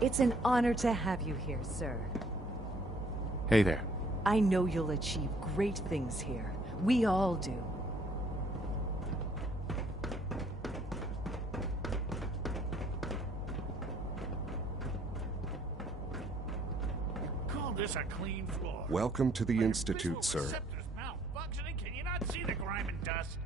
It's an honor to have you here, sir. Hey there. I know you'll achieve great things here. We all do. Call this a clean floor. Welcome to the Institute, sir. Receptor's malfunctioning. Can you not see the grime and dust?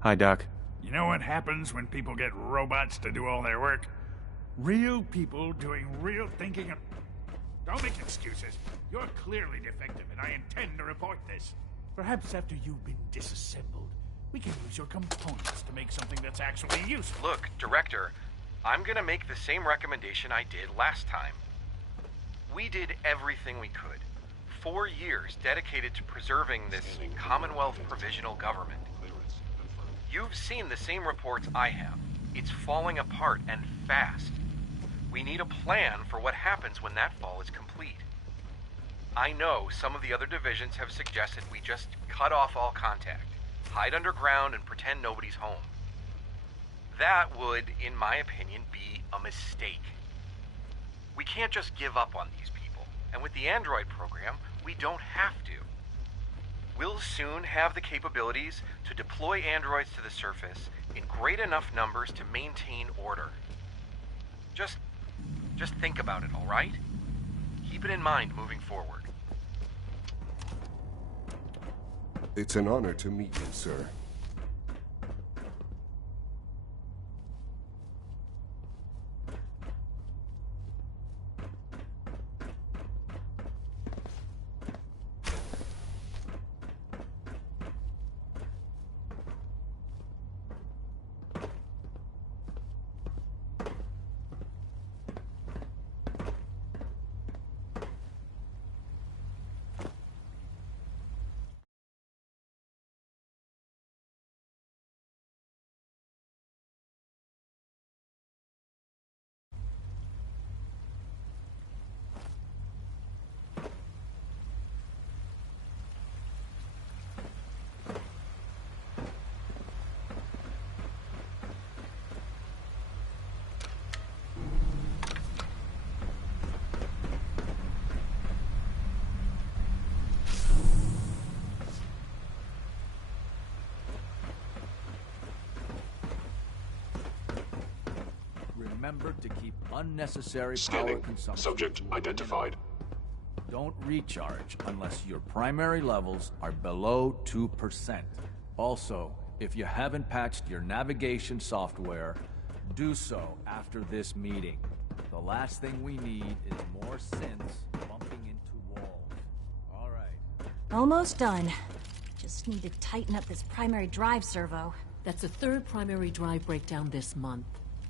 Hi, Doc. You know what happens when people get robots to do all their work? Real people doing real thinking and... Don't make excuses. You're clearly defective, and I intend to report this. Perhaps after you've been disassembled, we can use your components to make something that's actually useful. Look, Director, I'm gonna make the same recommendation I did last time. We did everything we could. 4 years dedicated to preserving this Commonwealth provisional government. You've seen the same reports I have. It's falling apart and fast. We need a plan for what happens when that fall is complete. I know some of the other divisions have suggested we just cut off all contact, hide underground and pretend nobody's home. That would, in my opinion, be a mistake. We can't just give up on these people, and with the Android program, we don't have to. We'll soon have the capabilities to deploy androids to the surface in great enough numbers to maintain order. Just think about it, all right? Keep it in mind moving forward. It's an honor to meet you, sir. Remember to keep unnecessary power Scanning. consumption. Subject identified. Don't recharge unless your primary levels are below 2%. Also, if you haven't patched your navigation software, do so after this meeting. The last thing we need is more synths bumping into walls. All right. Almost done. Just need to tighten up this primary drive servo. That's the third primary drive breakdown this month.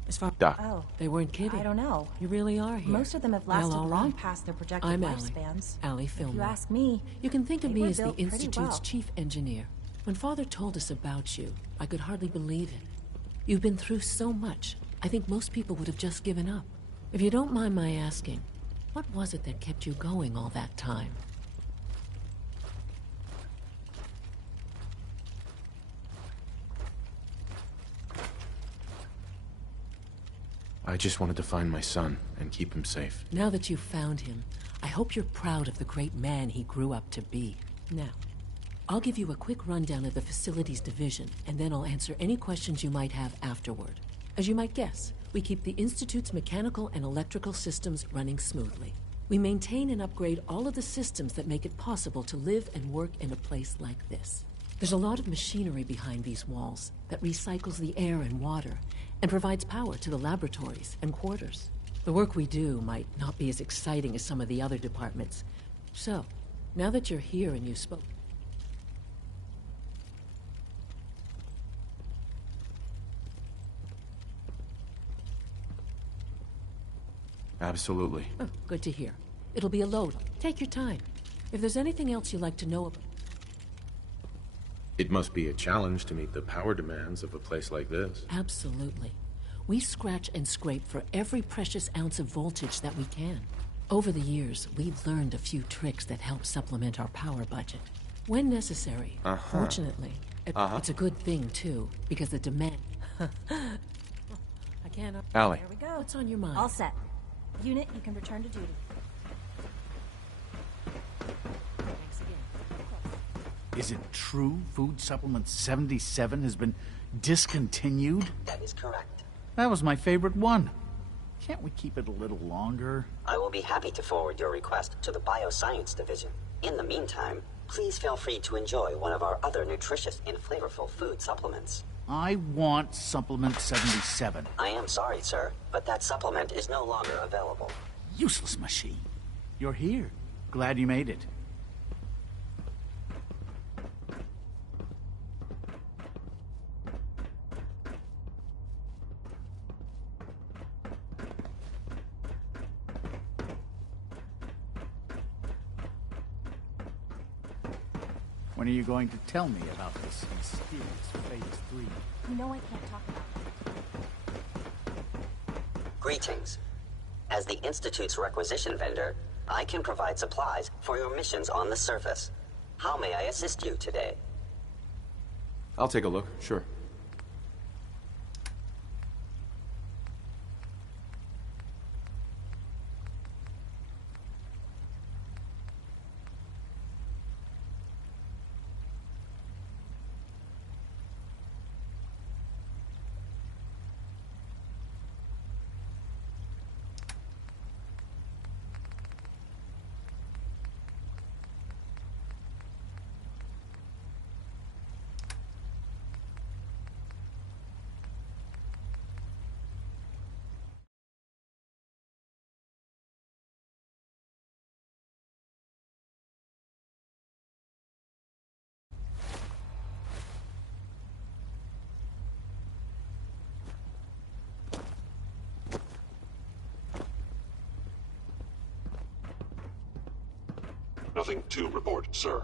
As far Doc. Oh. They weren't kidding. I don't know. You really are here. Most of them have lasted all long right. past their projected I'm lifespans. Allie If Fillmore. you ask me, You can think of they me were as the built pretty Institute's well. chief engineer. When Father told us about you, I could hardly believe it. You've been through so much, I think most people would have just given up. If you don't mind my asking, what was it that kept you going all that time? I just wanted to find my son and keep him safe. Now that you've found him, I hope you're proud of the great man he grew up to be. Now, I'll give you a quick rundown of the facilities division, and then I'll answer any questions you might have afterward. As you might guess, we keep the Institute's mechanical and electrical systems running smoothly. We maintain and upgrade all of the systems that make it possible to live and work in a place like this. There's a lot of machinery behind these walls that recycles the air and water and provides power to the laboratories and quarters. The work we do might not be as exciting as some of the other departments. So, now that you're here and you spoke... Absolutely. Oh, good to hear. It'll be a load. Take your time. If there's anything else you'd like to know about... It must be a challenge to meet the power demands of a place like this. Absolutely. We scratch and scrape for every precious ounce of voltage that we can. Over the years, we've learned a few tricks that help supplement our power budget. When necessary. Fortunately. It's a good thing, too, because the demand... I can't... Allie. There we go. What's on your mind? All set. Unit, you can return to duty. Thanks again. Is it true Food Supplement 77 has been discontinued? That is correct. That was my favorite one. Can't we keep it a little longer? I will be happy to forward your request to the Bioscience Division. In the meantime, please feel free to enjoy one of our other nutritious and flavorful food supplements. I want Supplement 77. I am sorry, sir, but that supplement is no longer available. Useless machine. You're here. Glad you made it. When are you going to tell me about this mysterious Phase 3? You know I can't talk about it. Greetings. As the Institute's requisition vendor, I can provide supplies for your missions on the surface. How may I assist you today? I'll take a look, sure. Nothing to report, sir.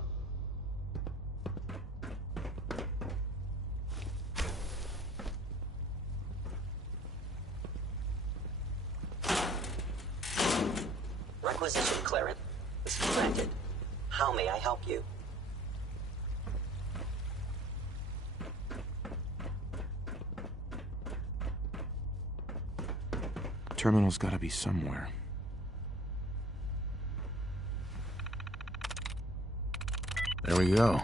Requisition clearance granted. How may I help you? Terminal's gotta be somewhere. There we go.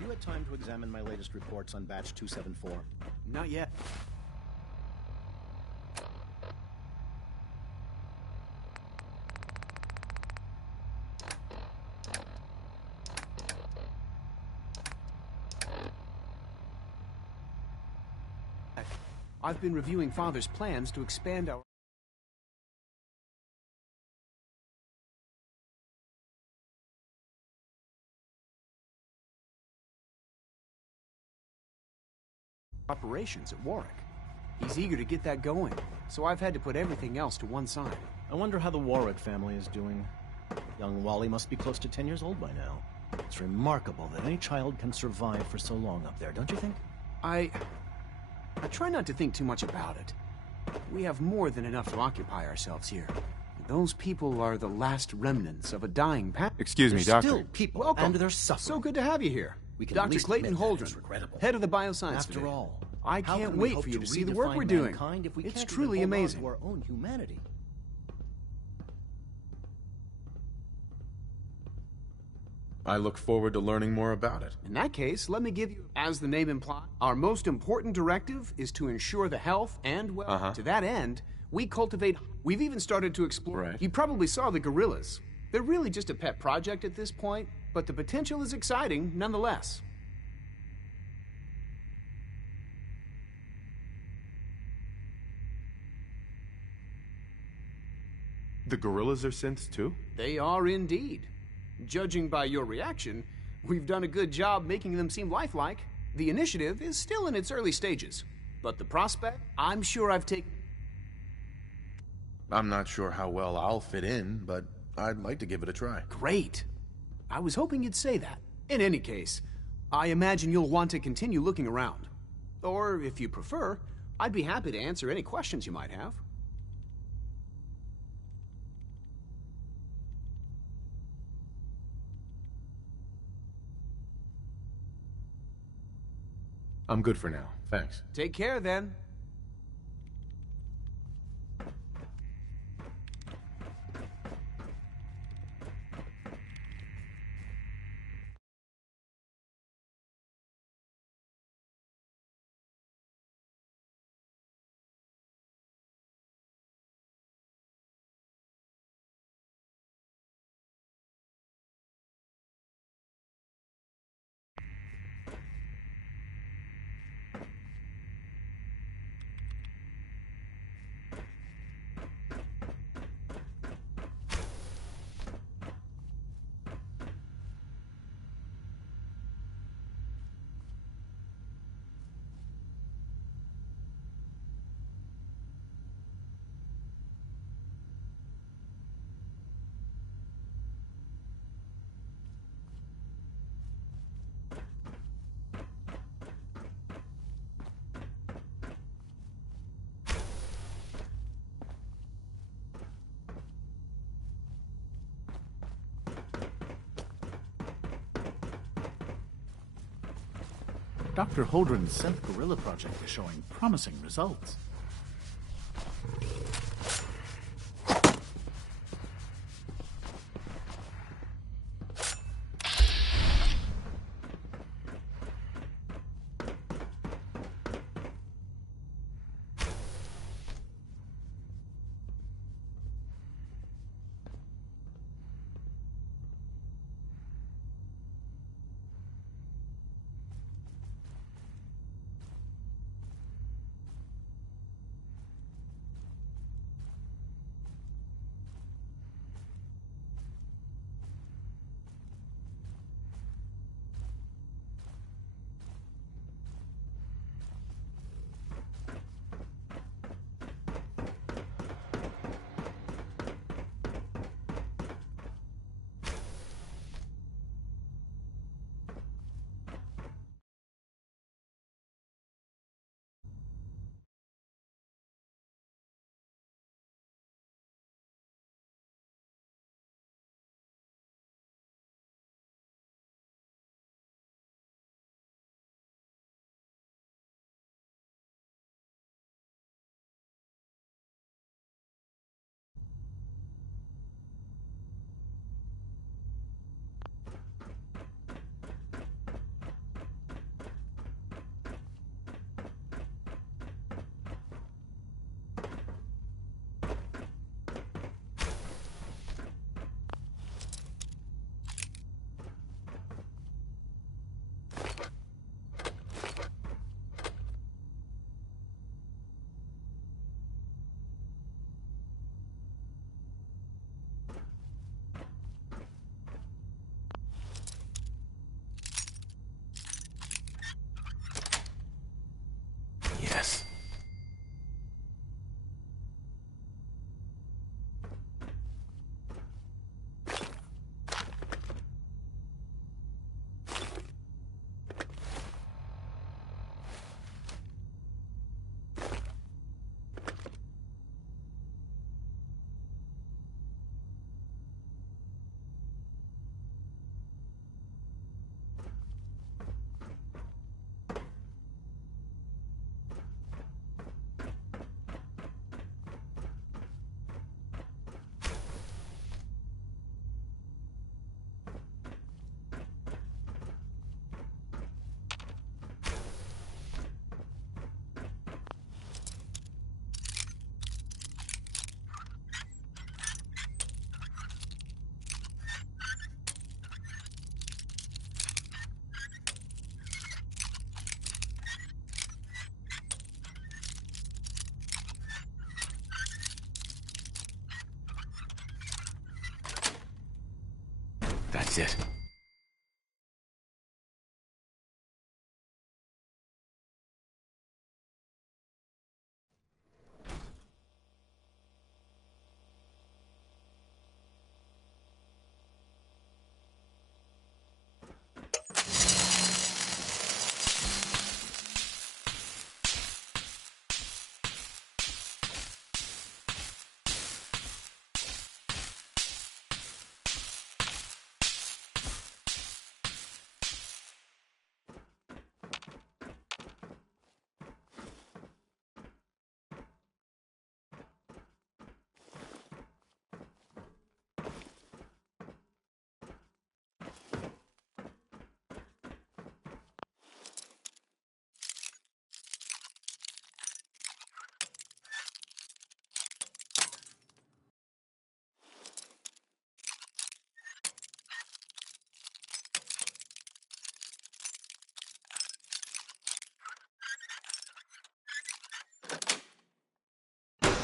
You had time to examine my latest reports on Batch 274? Not yet. I've been reviewing Father's plans to expand our... operations at Warwick. He's eager to get that going, so I've had to put everything else to one side. I wonder how the Warwick family is doing. Young Wally must be close to 10 years old by now. It's remarkable that any child can survive for so long up there, don't you think? I try not to think too much about it. We have more than enough to occupy ourselves here. Those people are the last remnants of a dying past. Excuse me, They're Doctor. still people, Welcome. and they're suffering. So good to have you here. We can at Dr. least Clayton admit that Holdren, it's regrettable. head of the Bioscience After Division. all, I how can't can we wait hope for you to see the redefine work we're doing. mankind if we It's can't even truly hold on amazing. to our own humanity. I look forward to learning more about it. In that case, let me give you, as the name implies, our most important directive is to ensure the health and well. To that end, we cultivate. We've even started to explore. Right. You probably saw the gorillas. They're really just a pet project at this point, but the potential is exciting nonetheless. The gorillas are synths too? They are indeed. Judging by your reaction, we've done a good job making them seem lifelike. The initiative is still in its early stages, but the prospect, I'm sure I've taken. I'm not sure how well I'll fit in, but I'd like to give it a try. Great. I was hoping you'd say that. In any case, I imagine you'll want to continue looking around. Or, if you prefer, I'd be happy to answer any questions you might have. I'm good for now. Thanks. Take care, then. Dr. Holdren's synth gorilla project is showing promising results. That's it.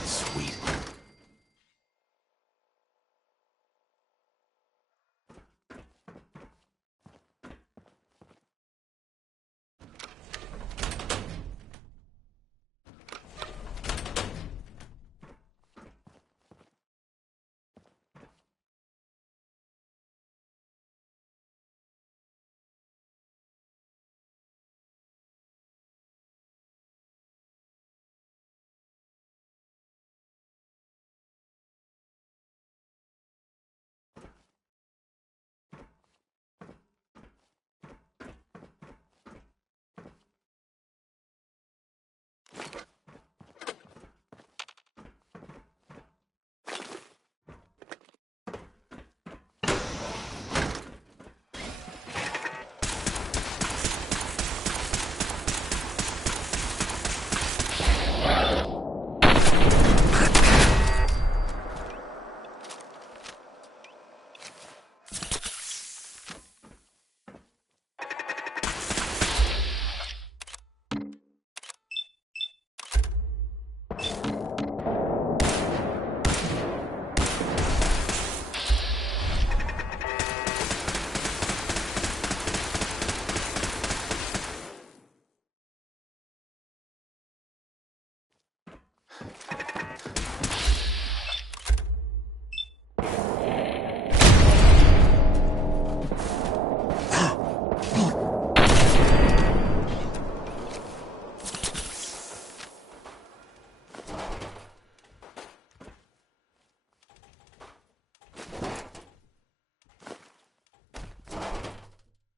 Sweet.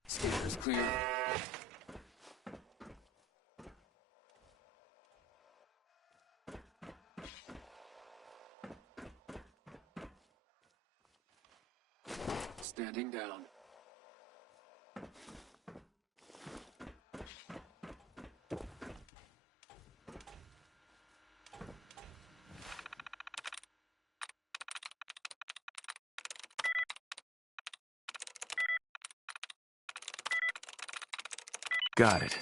Stairs clear. Standing down. Got it.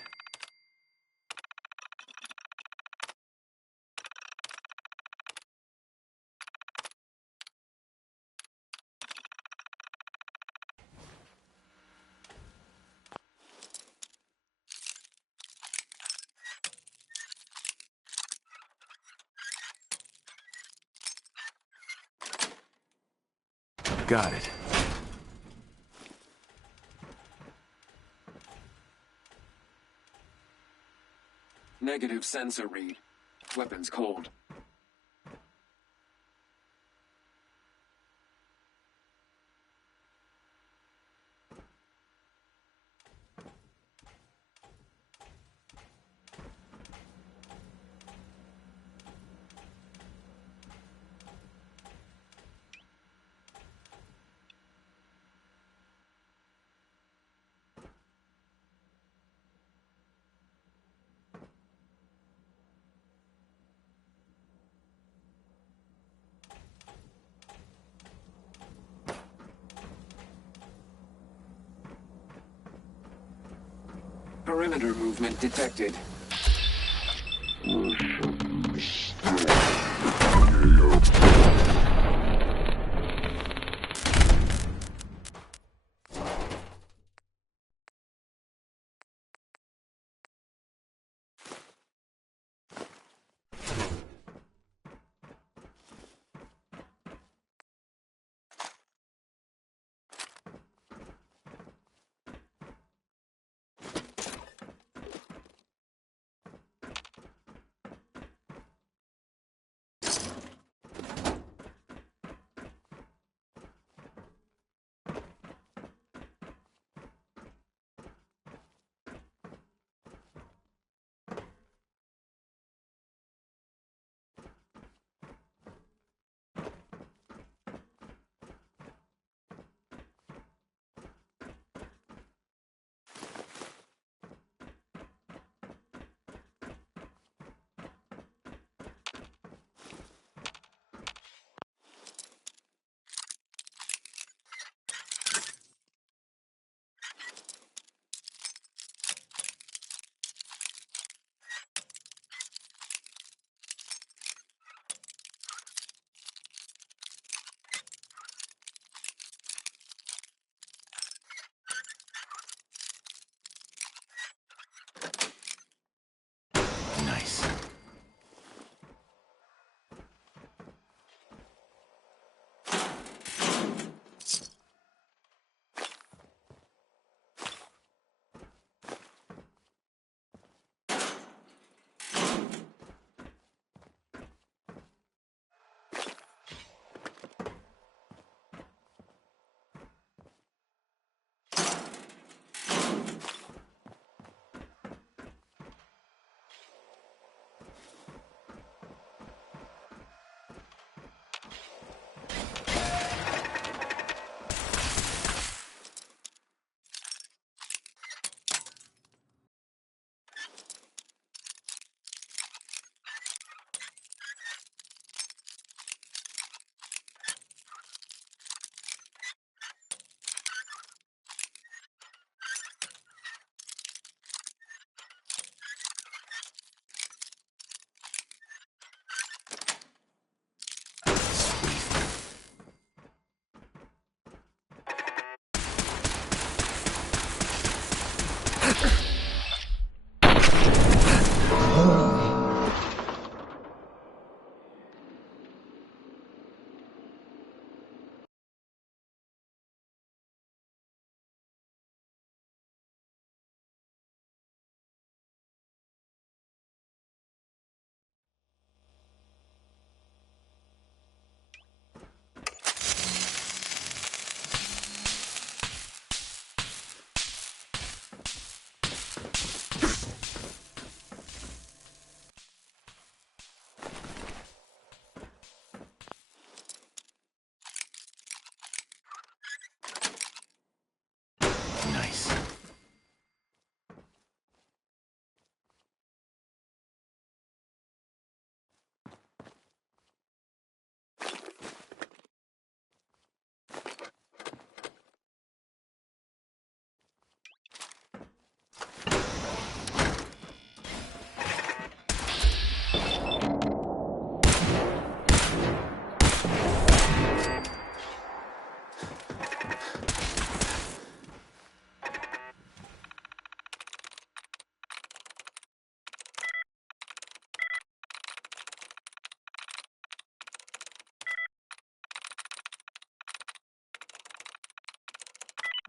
Got it. Negative sensor read. Weapons cold. Perimeter movement detected.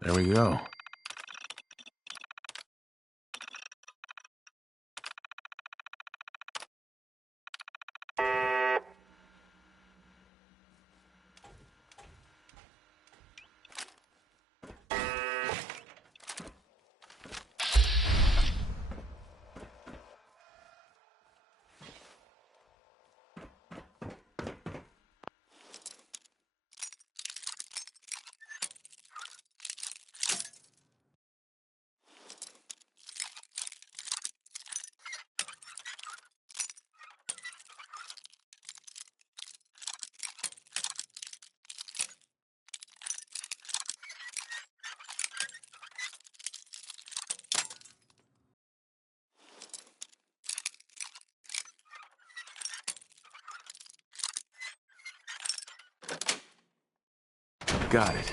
There we go. Got it.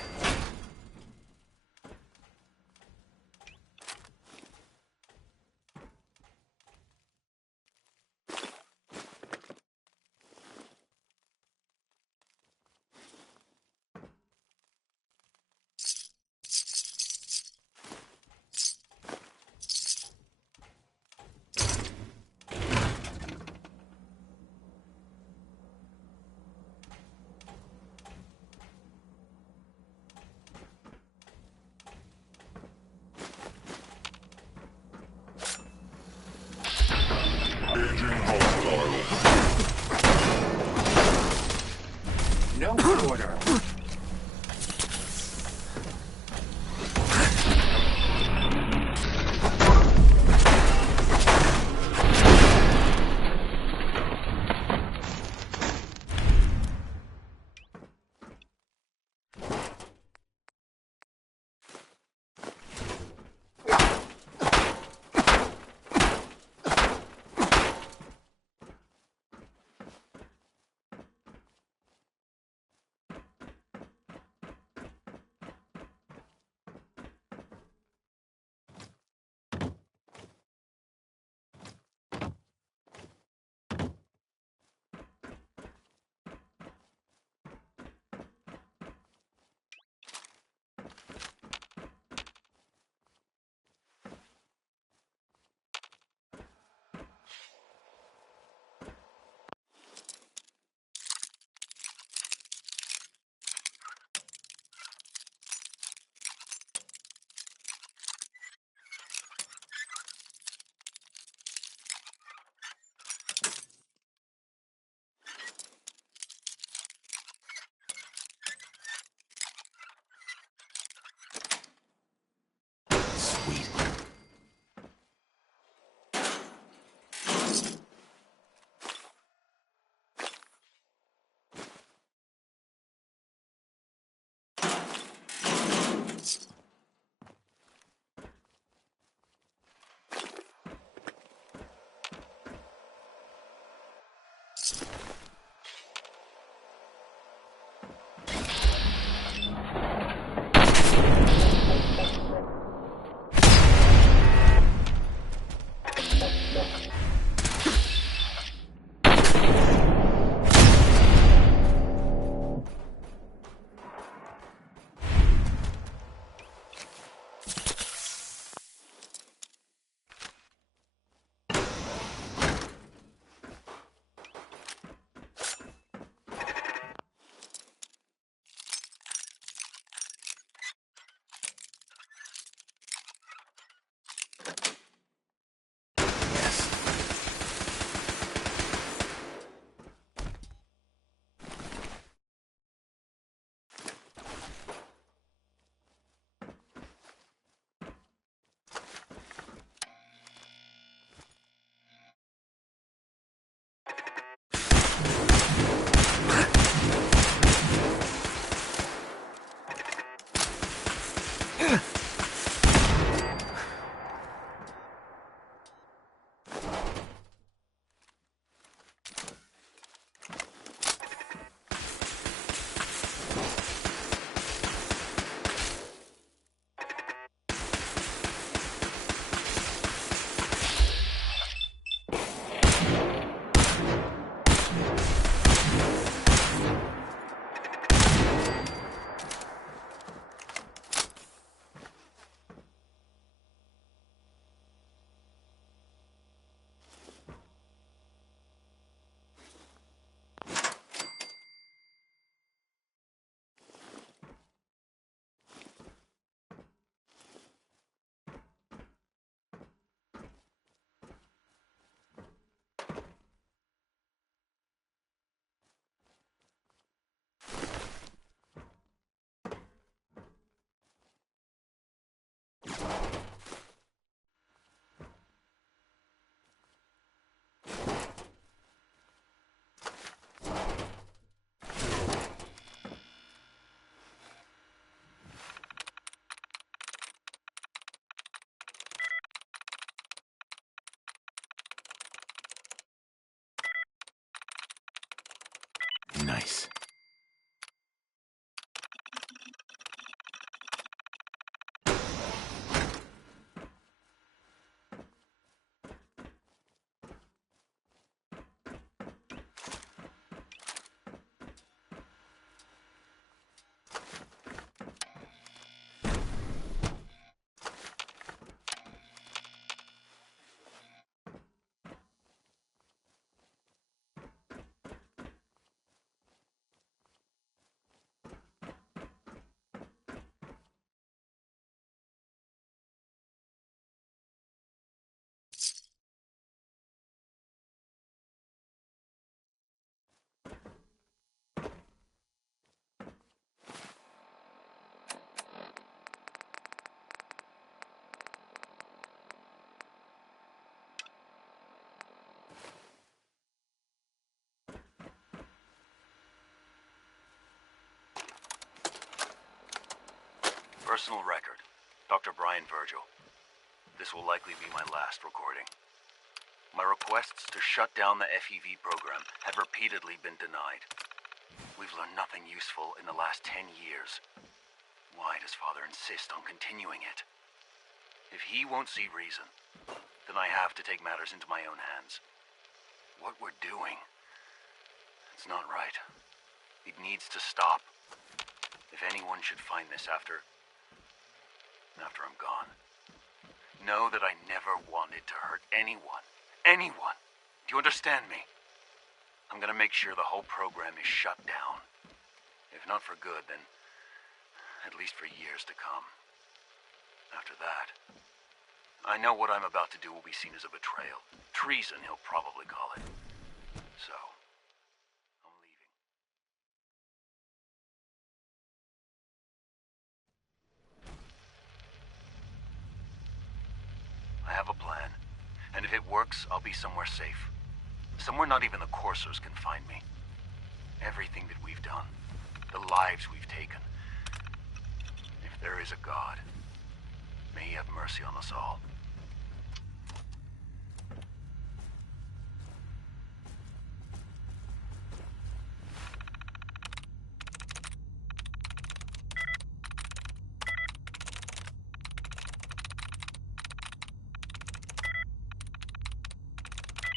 personal record, Dr. Brian Virgil. This will likely be my last recording. My requests to shut down the FEV program have repeatedly been denied. We've learned nothing useful in the last 10 years. Why does Father insist on continuing it? If he won't see reason, then I have to take matters into my own hands. What we're doing, it's not right. It needs to stop. If anyone should find this after I'm gone, know that I never wanted to hurt anyone. Anyone! Do you understand me? I'm gonna make sure the whole program is shut down. If not for good, then at least for years to come. After that, I know what I'm about to do will be seen as a betrayal. Treason, he'll probably call it. So, I'm leaving. I have a plan, and if it works, I'll be somewhere safe. Somewhere not even the coursers can find me. Everything that we've done, the lives we've taken. If there is a God, may he have mercy on us all.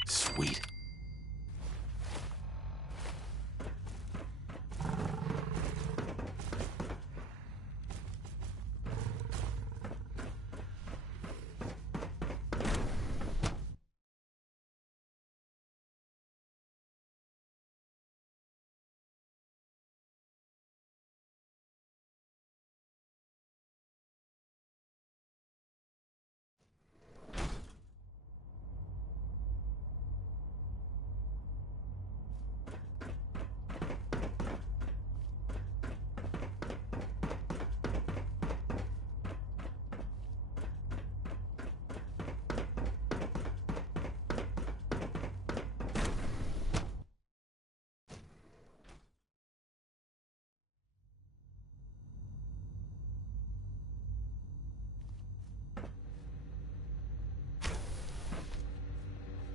Sweet.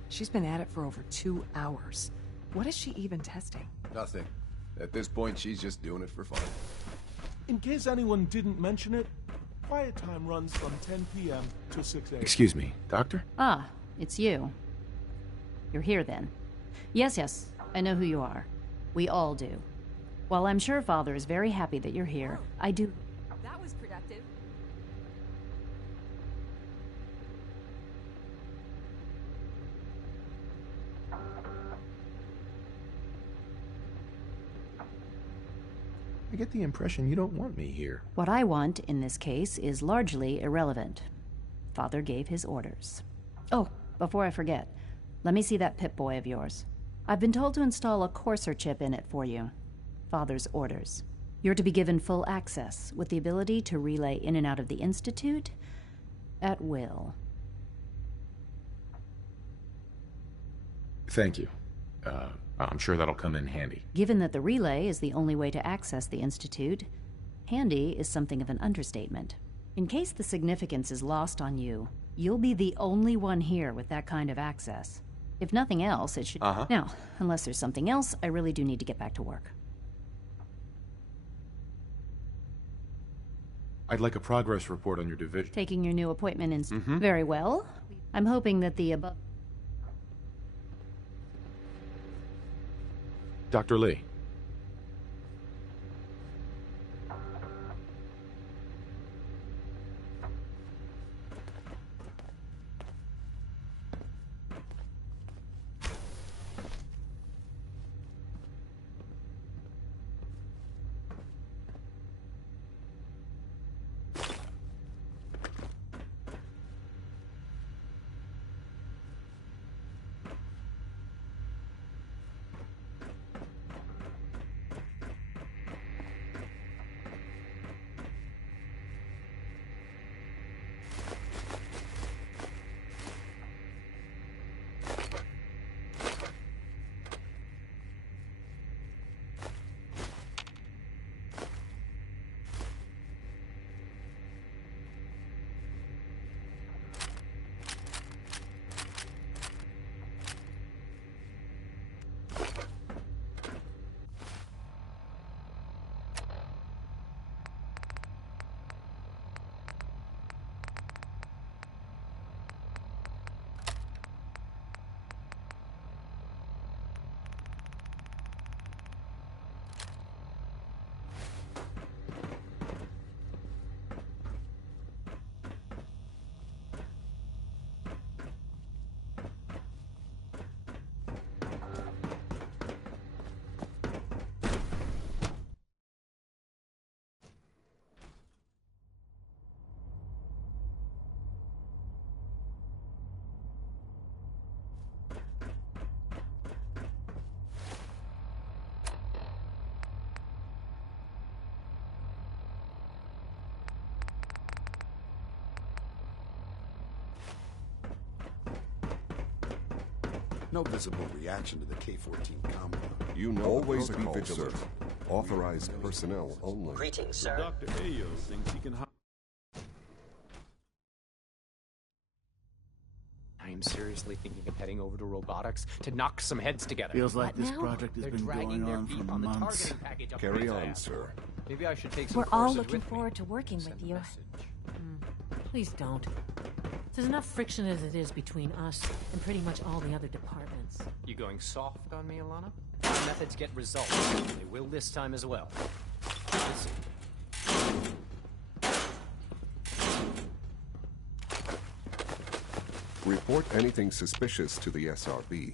She's been at it for over 2 hours. What is she even testing? Nothing. At this point, she's just doing it for fun. In case anyone didn't mention it, quiet time runs from 10 p.m. to 6 a.m. Excuse me, Doctor? Ah, it's you. You're here then. Yes, I know who you are. We all do. While I'm sure Father is very happy that you're here, I do... That was productive. I get the impression you don't want me here. What I want, in this case, is largely irrelevant. Father gave his orders. Oh, before I forget, let me see that Pip-Boy of yours. I've been told to install a Courser chip in it for you. Father's orders. You're to be given full access, with the ability to relay in and out of the Institute at will. Thank you. I'm sure that'll come in handy. Given that the relay is the only way to access the Institute, handy is something of an understatement. In case the significance is lost on you, you'll be the only one here with that kind of access. If nothing else, it should... Now, unless there's something else, I really do need to get back to work. I'd like a progress report on your division. Taking your new appointment in... Very well. I'm hoping that the above... Dr. Lee. No visible reaction to the K-14 combo. You know always be vigilant. Authorized personnel only. Greetings, sir. Dr. Ayo thinks he can I am seriously thinking of heading over to robotics to knock some heads together. Feels like this project has been going on for months. Carry on, sir. Maybe I should take some We're all courses looking with me. forward to working with you. Please don't. There's enough friction as it is between us and pretty much all the other departments. You going soft on me, Alana? My methods get results. They will this time as well. Listen. Report anything suspicious to the SRB.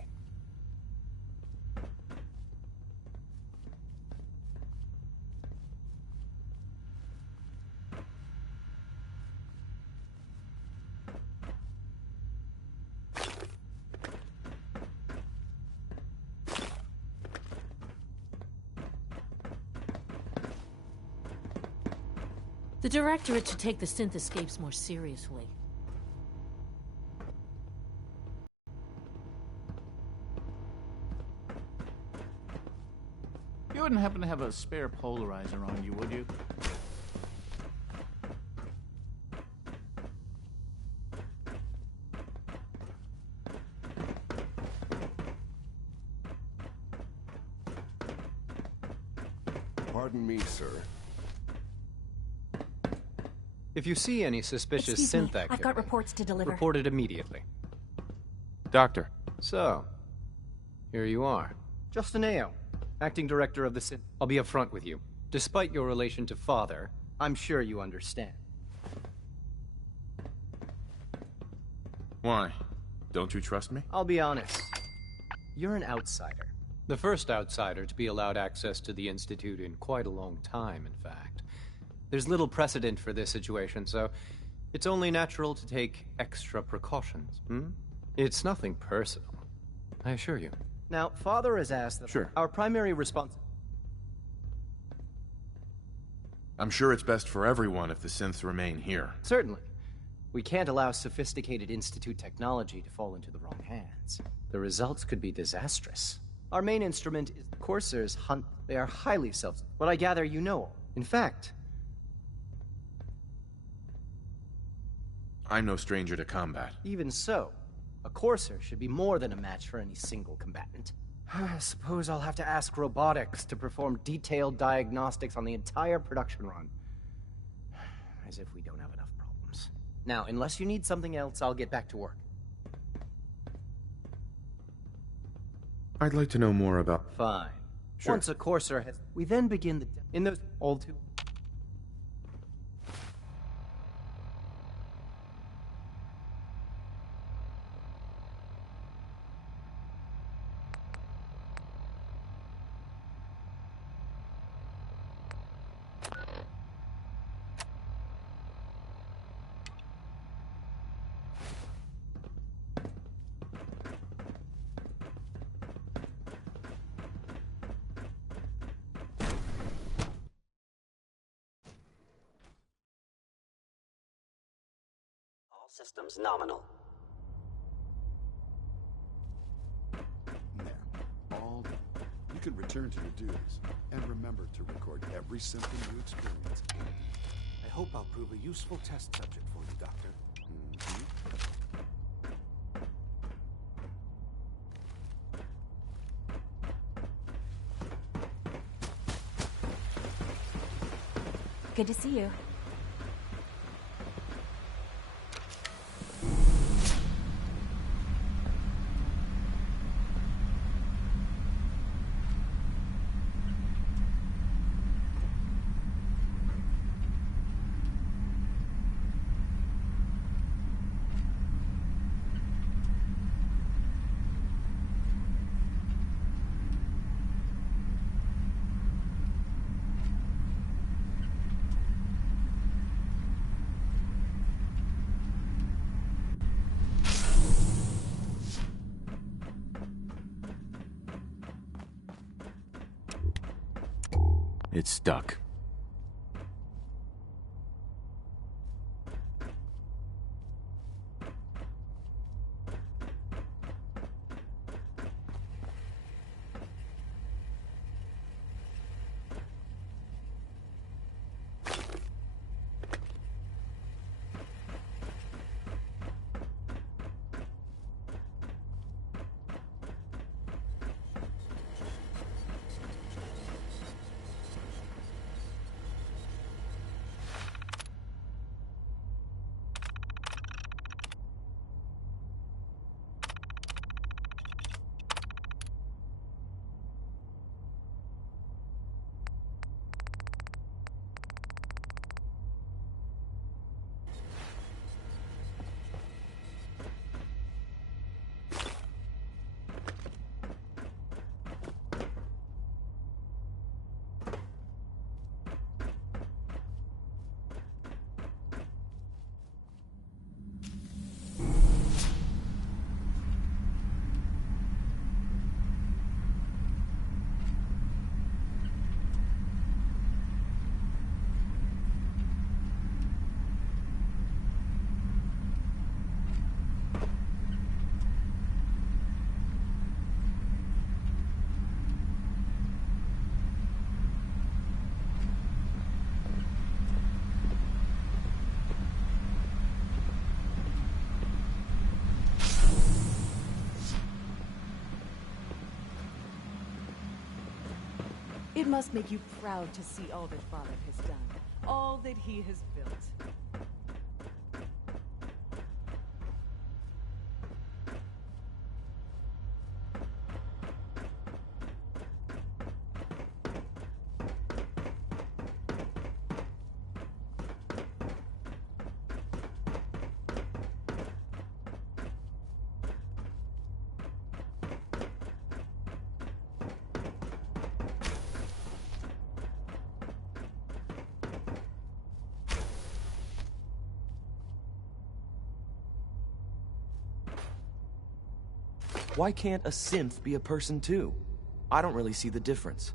The Directorate should take the synth escapes more seriously. You wouldn't happen to have a spare polarizer on you, would you? Pardon me, sir. If you see any suspicious Excuse me, synth activity, I've got reports to deliver. report it immediately. Doctor. So, here you are. Justin Ayo, acting director of the synth. I'll be upfront with you. Despite your relation to Father, I'm sure you understand. Why? Don't you trust me? I'll be honest. You're an outsider. The first outsider to be allowed access to the Institute in quite a long time, in fact. There's little precedent for this situation, so it's only natural to take extra precautions. It's nothing personal, I assure you. Now, Father has asked that our primary response... I'm sure it's best for everyone if the synths remain here. Certainly. We can't allow sophisticated Institute technology to fall into the wrong hands. The results could be disastrous. Our main instrument is the Corsairs hunt. They are highly self... What I gather you know. In fact... I'm no stranger to combat. Even so, a Corsair should be more than a match for any single combatant. I suppose I'll have to ask robotics to perform detailed diagnostics on the entire production run. As if we don't have enough problems. Now, unless you need something else, I'll get back to work. I'd like to know more about... Fine. Sure. Once a Corsair has... We then begin the... In those... All too... Systems nominal. There. All done. You can return to your duties. And remember to record every symptom you experience. I hope I'll prove a useful test subject for you, Doctor. Good to see you. It's stuck. It must make you proud to see all that Father has done, all that he has built. Why can't a synth be a person too? I don't really see the difference.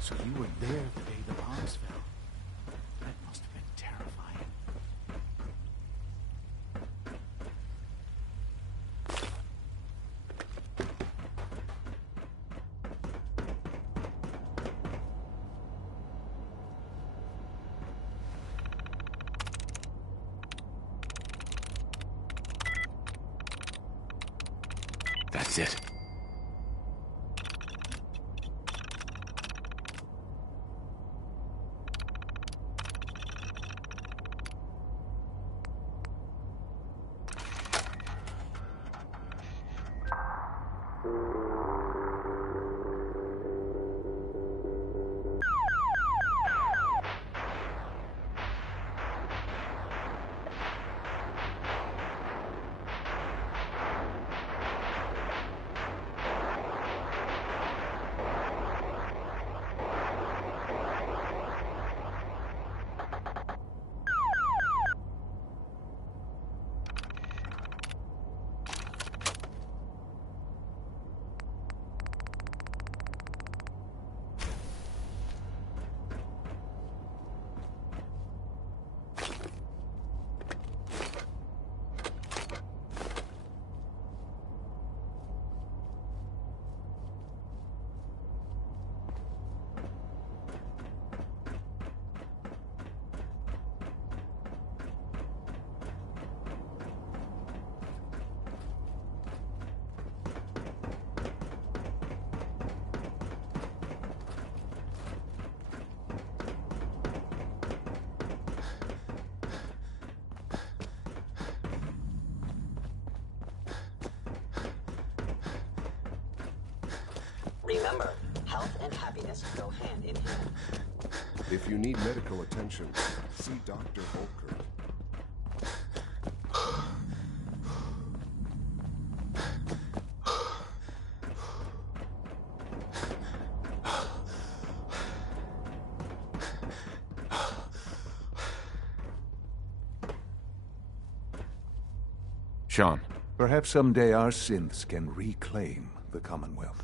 So you were there the day the bombs fell. That must have been terrifying. That's it. Remember, health and happiness go hand in hand. If you need medical attention, see Dr. Volker. Sean. Perhaps someday our synths can reclaim the Commonwealth.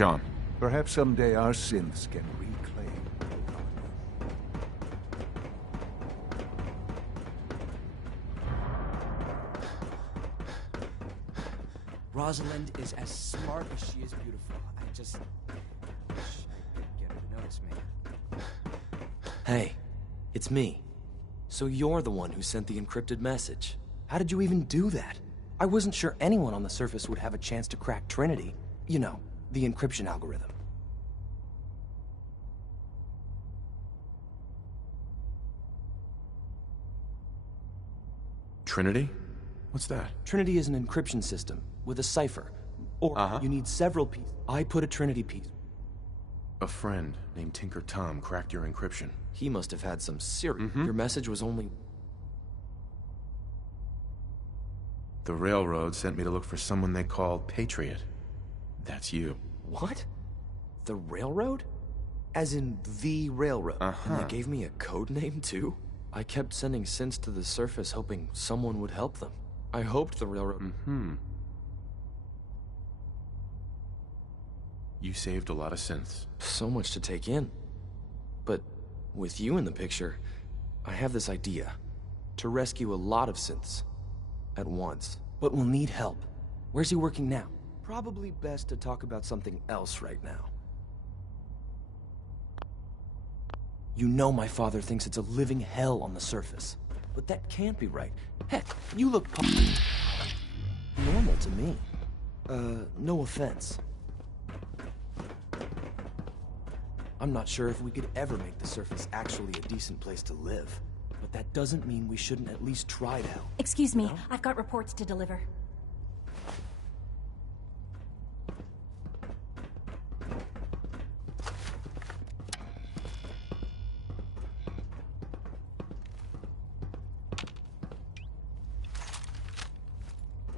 Sean. Perhaps someday our synths can reclaim. Rosalind is as smart as she is beautiful. I just wish I could get her to notice me. Hey, it's me. So you're the one who sent the encrypted message. How did you even do that? I wasn't sure anyone on the surface would have a chance to crack Trinity. You know, the encryption algorithm. Trinity? What's that? Trinity is an encryption system with a cipher. Or you need several pieces. I put a Trinity piece. A friend named Tinker Tom cracked your encryption. He must have had some serious... Your message was only... The Railroad sent me to look for someone they called Patriot. That's you. What? The Railroad? As in the Railroad? And they gave me a code name, too? I kept sending synths to the surface hoping someone would help them. I hoped the Railroad... You saved a lot of synths. So much to take in. But with you in the picture, I have this idea. To rescue a lot of synths. At once. But we'll need help. Where's he working now? Probably best to talk about something else right now. You know my father thinks it's a living hell on the surface. But that can't be right. Heck, you look normal to me. No offense. I'm not sure if we could ever make the surface actually a decent place to live. But that doesn't mean we shouldn't at least try to help. Excuse me, I've got reports to deliver.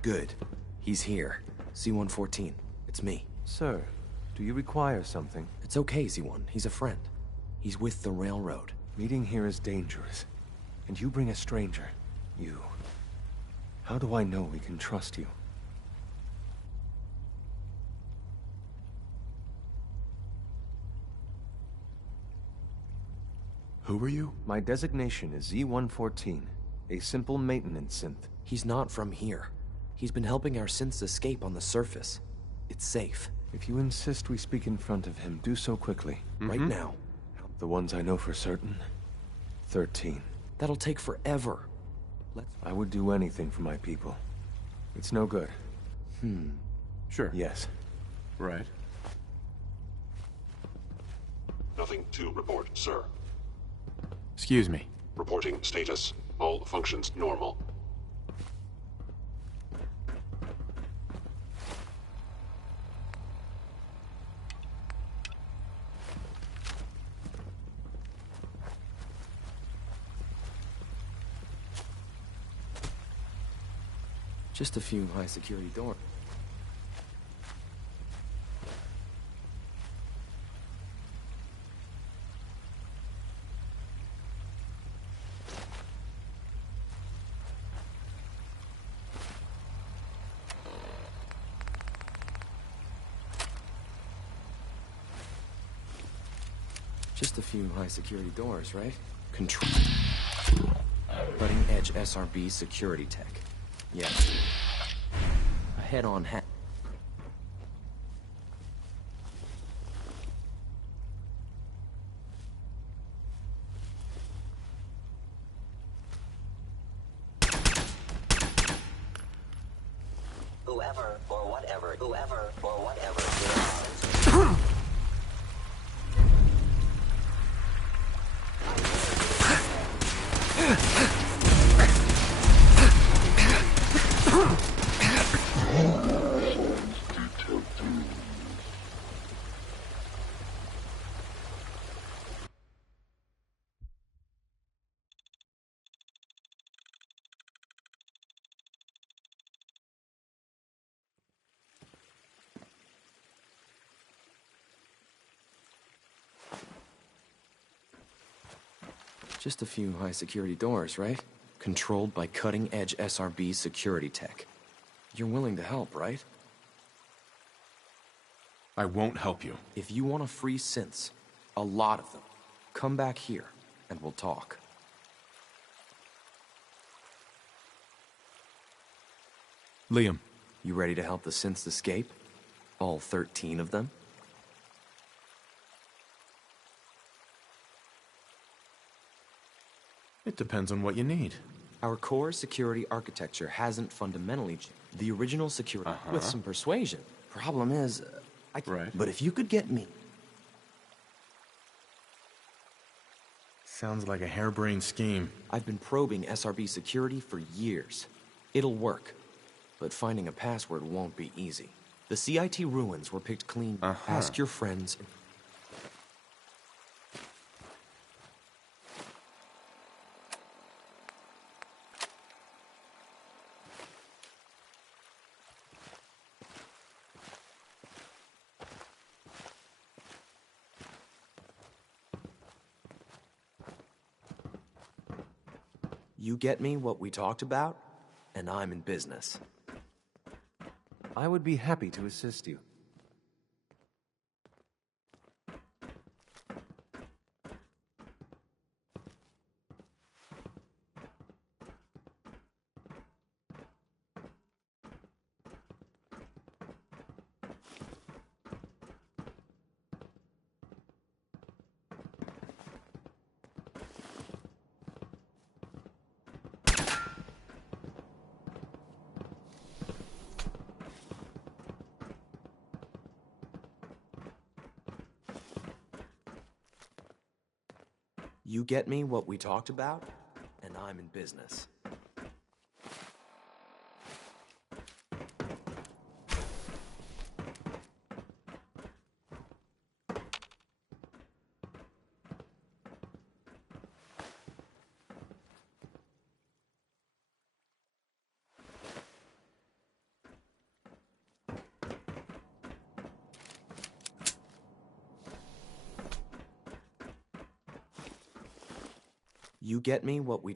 Good. He's here. C-114. It's me. Sir, do you require something? It's okay, C-1. He's a friend. He's with the Railroad. Meeting here is dangerous. And you bring a stranger. You. How do I know we can trust you? Who are you? My designation is Z-114, a simple maintenance synth. He's not from here. He's been helping our synths escape on the surface. It's safe. If you insist we speak in front of him, do so quickly. Right now. The ones I know for certain. 13. That'll take forever. I would do anything for my people. It's no good. Sure. Yes. Right. Nothing to report, sir. Excuse me. Reporting status. All functions normal. Just a few high-security doors. Just a few high-security doors, right? Control. Cutting-edge SRB security tech. Yes. A head-on hat. Whoever or whatever Just a few high-security doors, right? Controlled by cutting-edge SRB security tech. You're willing to help, right? I won't help you. If you want to free synths, a lot of them, come back here and we'll talk. Liam. You ready to help the synths escape? All 13 of them? It depends on what you need. Our core security architecture hasn't fundamentally changed. The original security, with some persuasion. Problem is, I can't. Right. But if you could get me... Sounds like a harebrained scheme. I've been probing SRB security for years. It'll work. But finding a password won't be easy. The CIT ruins were picked clean. Ask your friends. You get me what we talked about, and I'm in business. I would be happy to assist you. You get me what we talked about, and I'm in business. You get me what we...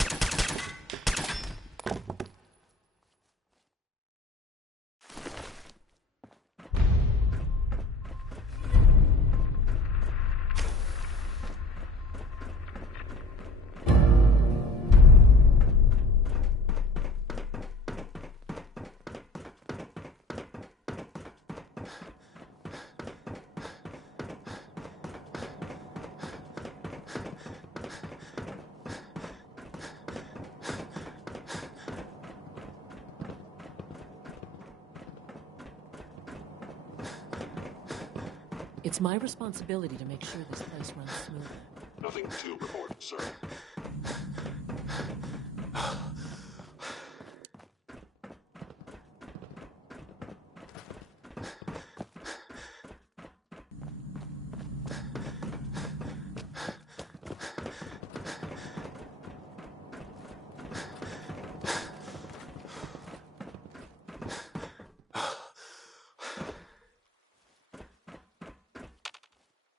It's my responsibility to make sure this place runs smoothly. Nothing to report, sir.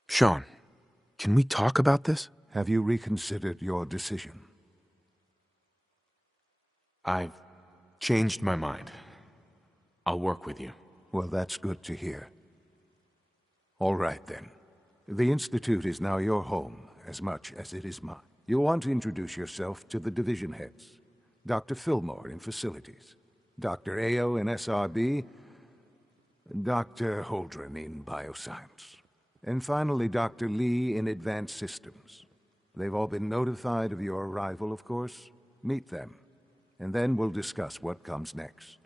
Sean, can we talk about this? Have you reconsidered your decision? I've changed my mind. I'll work with you. Well, that's good to hear. All right, then. The Institute is now your home, as much as it is mine. You'll want to introduce yourself to the division heads. Dr. Fillmore in Facilities, Dr. Ayo in SRB, Dr. Holdren in Bioscience. And finally, Dr. Lee in Advanced Systems. They've all been notified of your arrival, of course. Meet them, and then we'll discuss what comes next.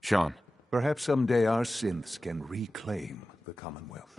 Sean. Perhaps someday our synths can reclaim the Commonwealth.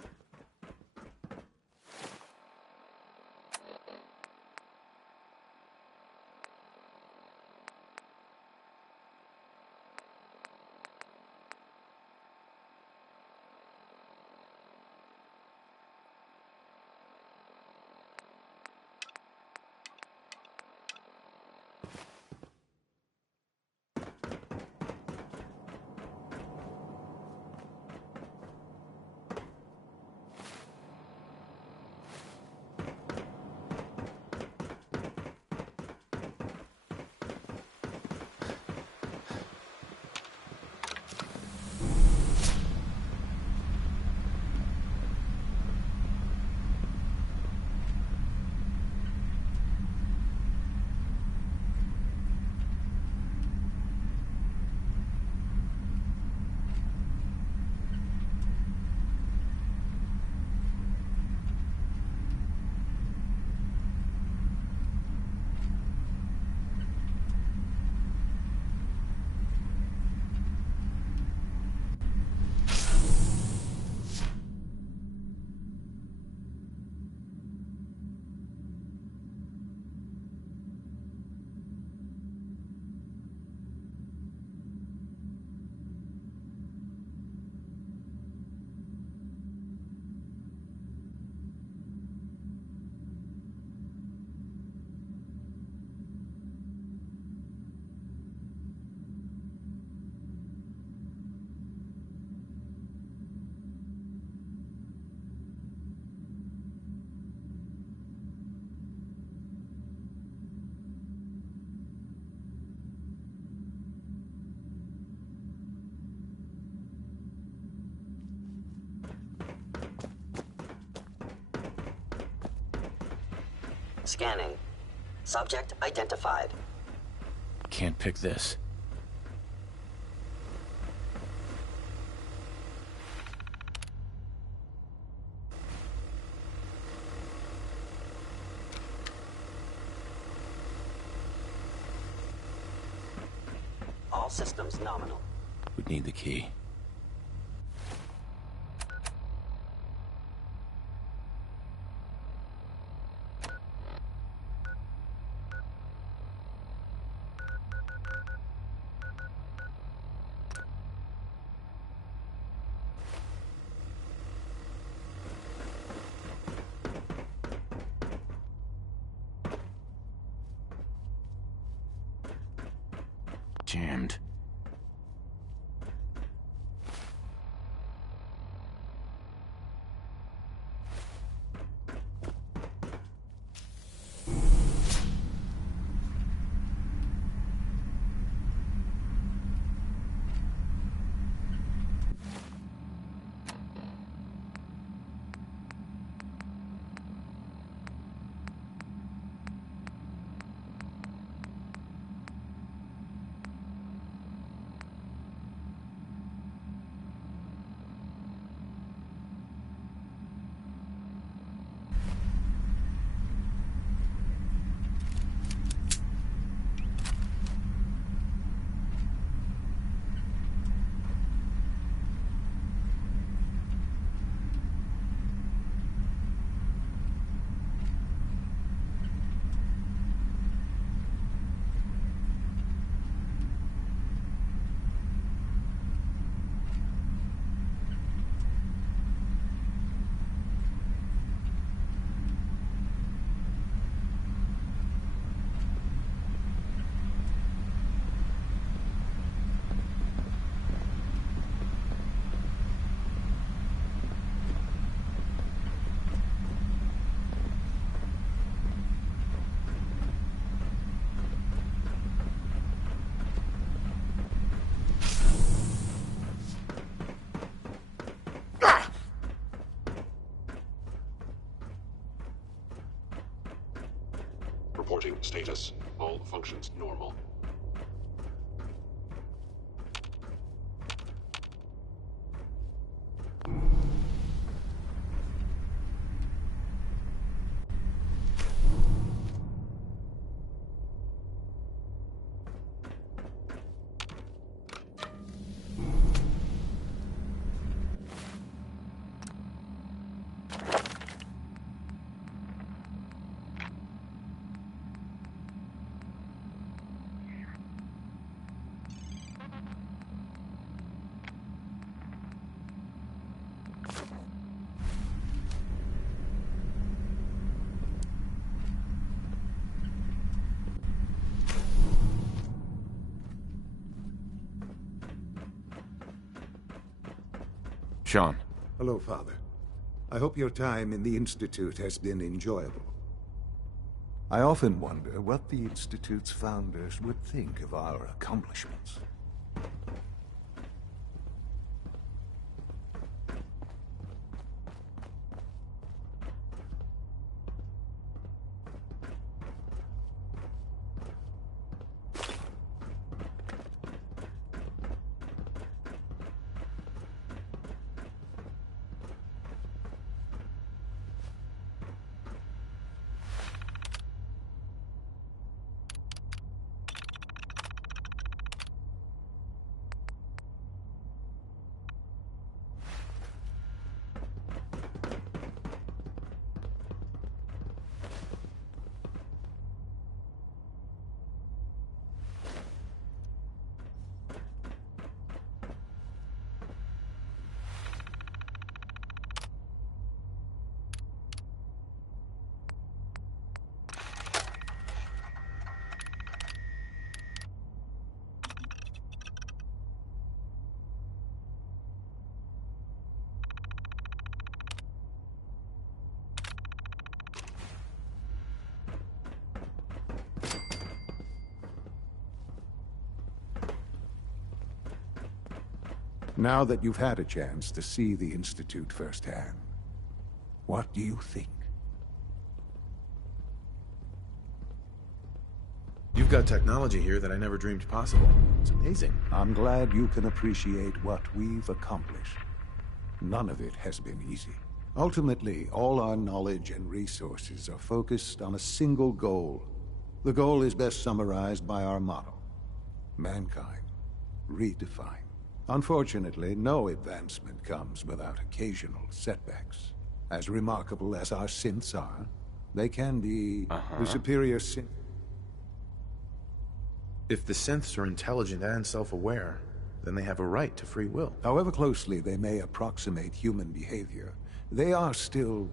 Scanning. Subject identified. Can't pick this. All systems nominal. Would need the key. Jammed. Reporting status. All functions normal. Sean. Hello, Father. I hope your time in the Institute has been enjoyable. I often wonder what the Institute's founders would think of our accomplishments. Now that you've had a chance to see the Institute firsthand, what do you think? You've got technology here that I never dreamed possible. It's amazing. I'm glad you can appreciate what we've accomplished. None of it has been easy. Ultimately, all our knowledge and resources are focused on a single goal. The goal is best summarized by our motto: mankind, redefined. Unfortunately, no advancement comes without occasional setbacks. As remarkable as our synths are, they can be the superior synth. If the synths are intelligent and self-aware, then they have a right to free will. However closely they may approximate human behavior, they are still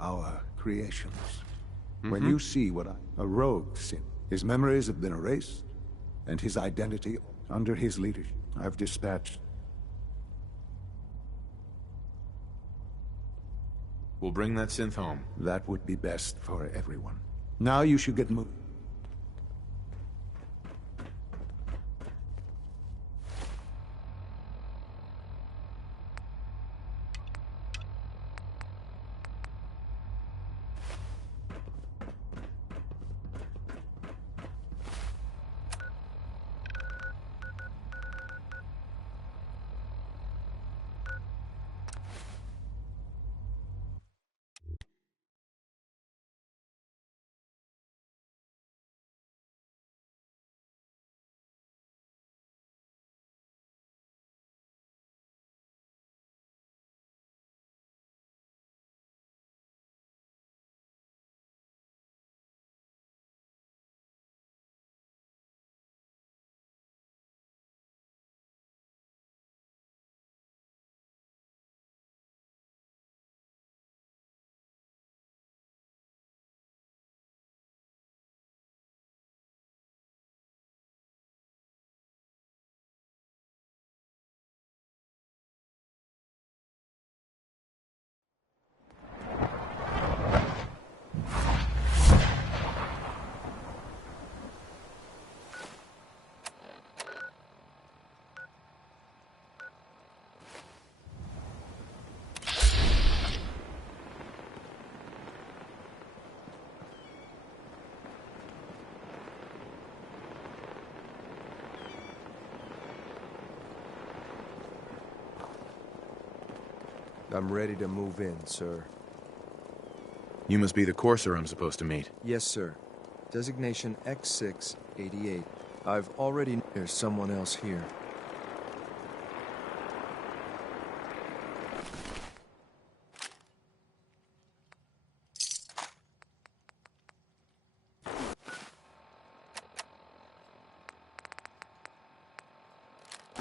our creations. When you see a rogue synth, his memories have been erased, and his identity under his leadership. I've dispatched. We'll bring that synth home. That would be best for everyone. Now you should get moving. I'm ready to move in, sir. You must be the courser I'm supposed to meet. Yes, sir. Designation X688. I've already... There's someone else here.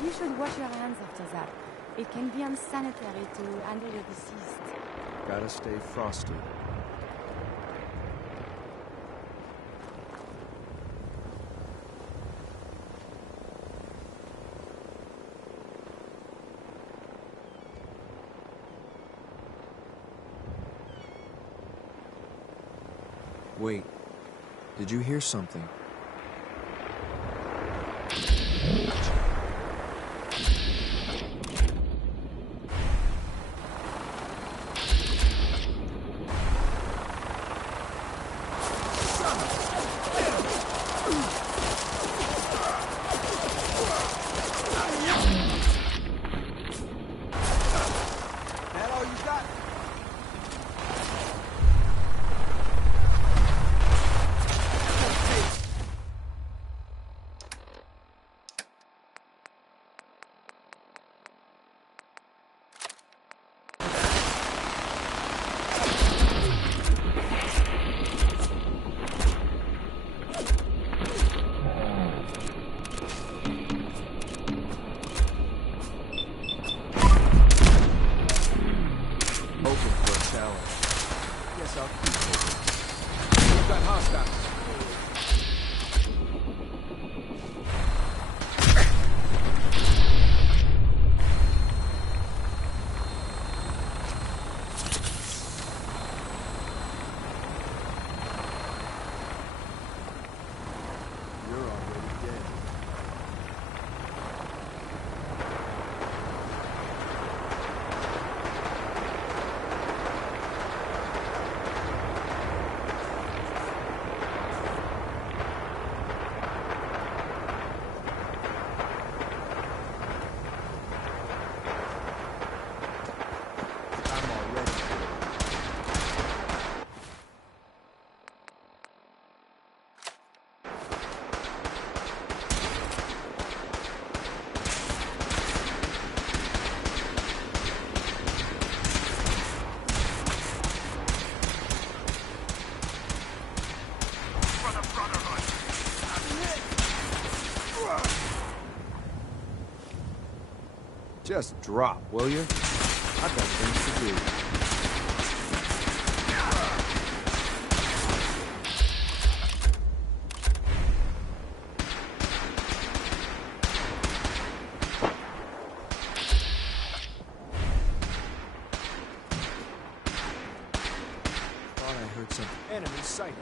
You should wash your hands after that. It can be unsanitary to handle the deceased. Gotta stay frosty. Wait, did you hear something? That all you got? Just drop, will you? I've got things to do. Enemy sighted.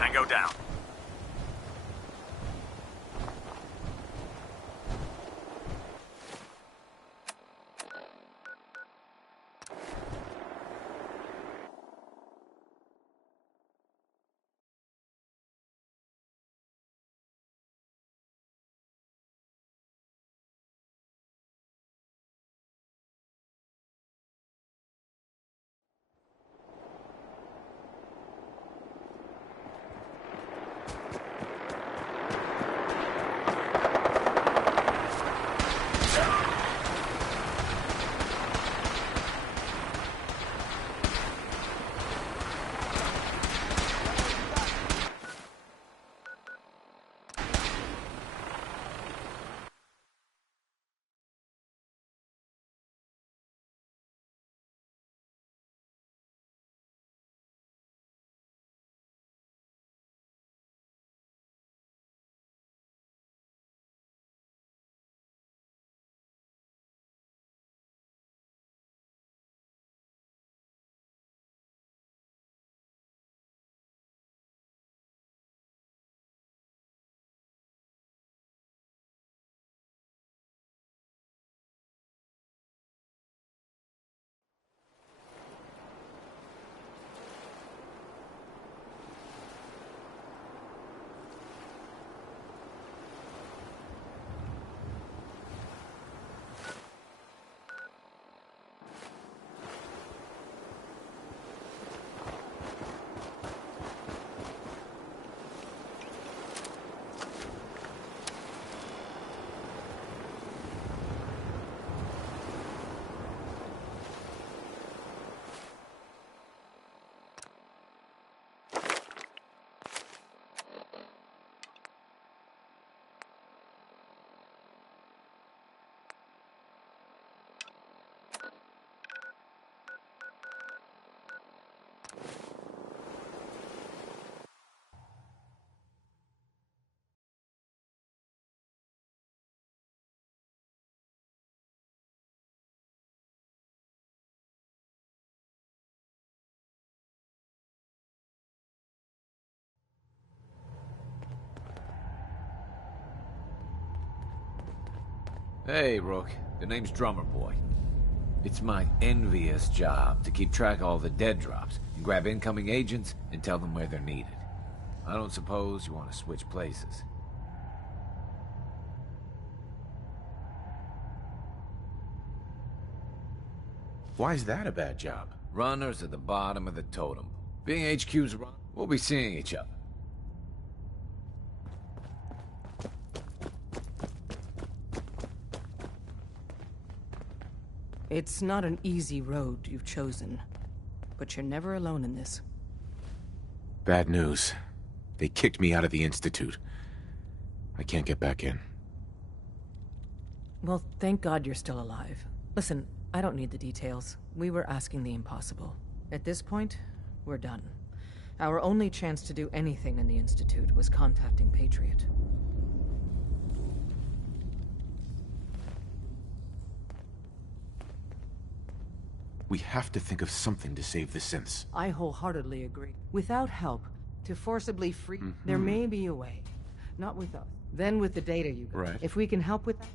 Tango down. Hey, Rook. The name's Drummer Boy. It's my envious job to keep track of all the dead drops and grab incoming agents and tell them where they're needed. I don't suppose you want to switch places. Why is that a bad job? Runners at the bottom of the totem. Being HQ's run, we'll be seeing each other. It's not an easy road you've chosen, but you're never alone in this. Bad news. They kicked me out of the Institute. I can't get back in. Well, thank God you're still alive. Listen, I don't need the details. We were asking the impossible. At this point, we're done. Our only chance to do anything in the Institute was contacting Patriot. We have to think of something to save the synths. I wholeheartedly agree. Without help, to forcibly free... There may be a way. Not with us. Then with the data you got. Right. If we can help with that...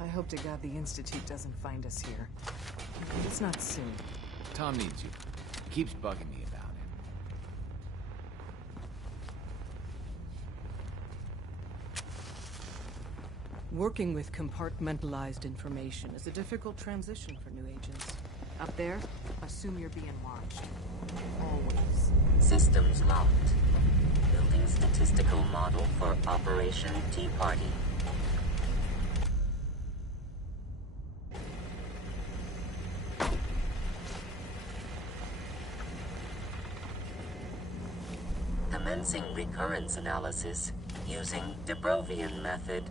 I hope to God the Institute doesn't find us here. It's not soon. Tom needs you. He keeps bugging me about it. Working with compartmentalized information is a difficult transition for new agents. Up there, assume you're being watched. Always. Systems locked. Building statistical model for Operation Tea Party. Commencing recurrence analysis using de Brovian method.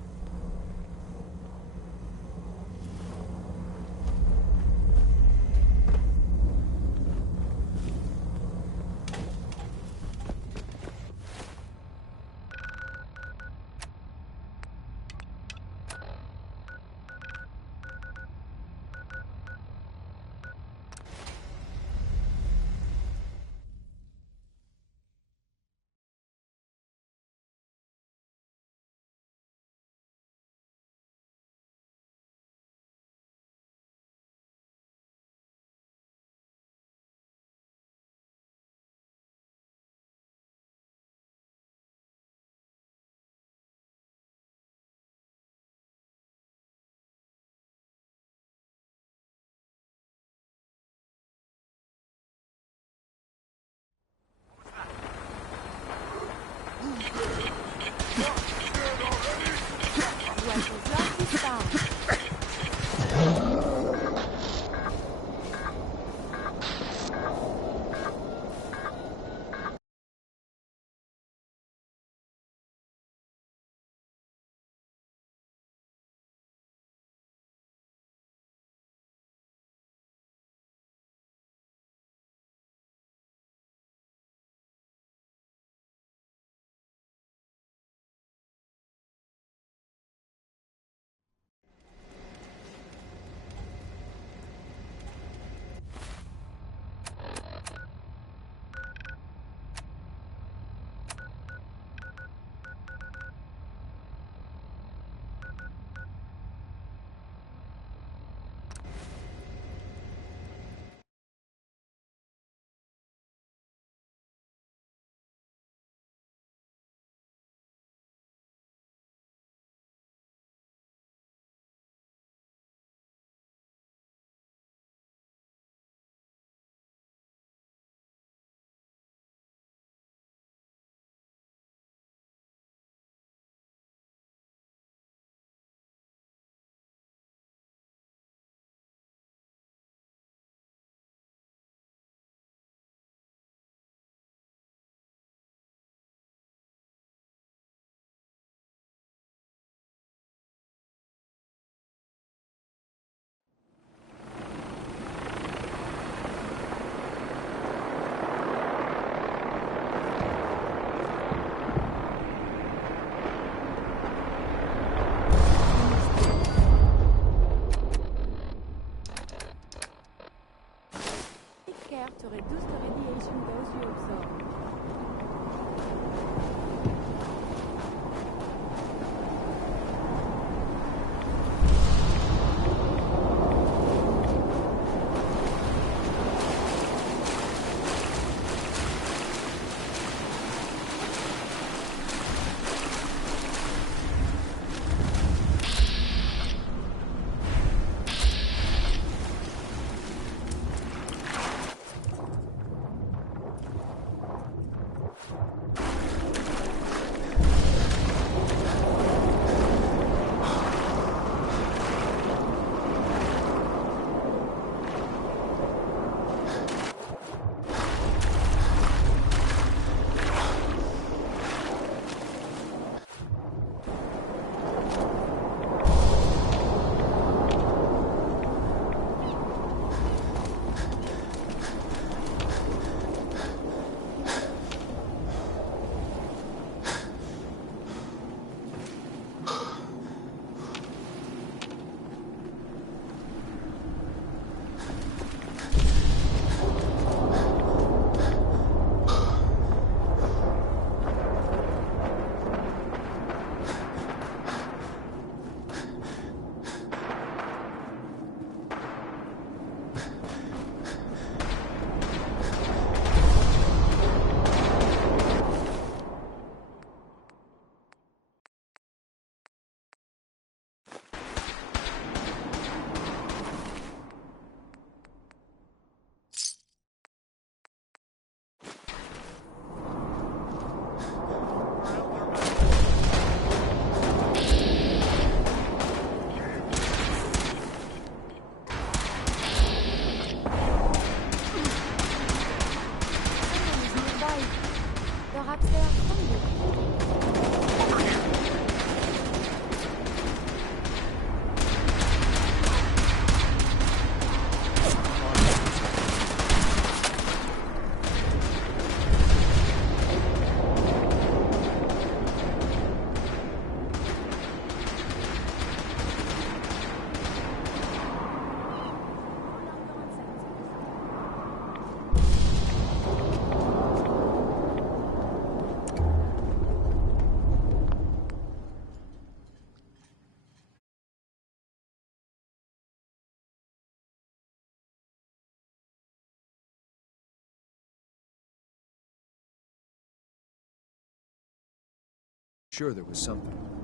Sure, there was something.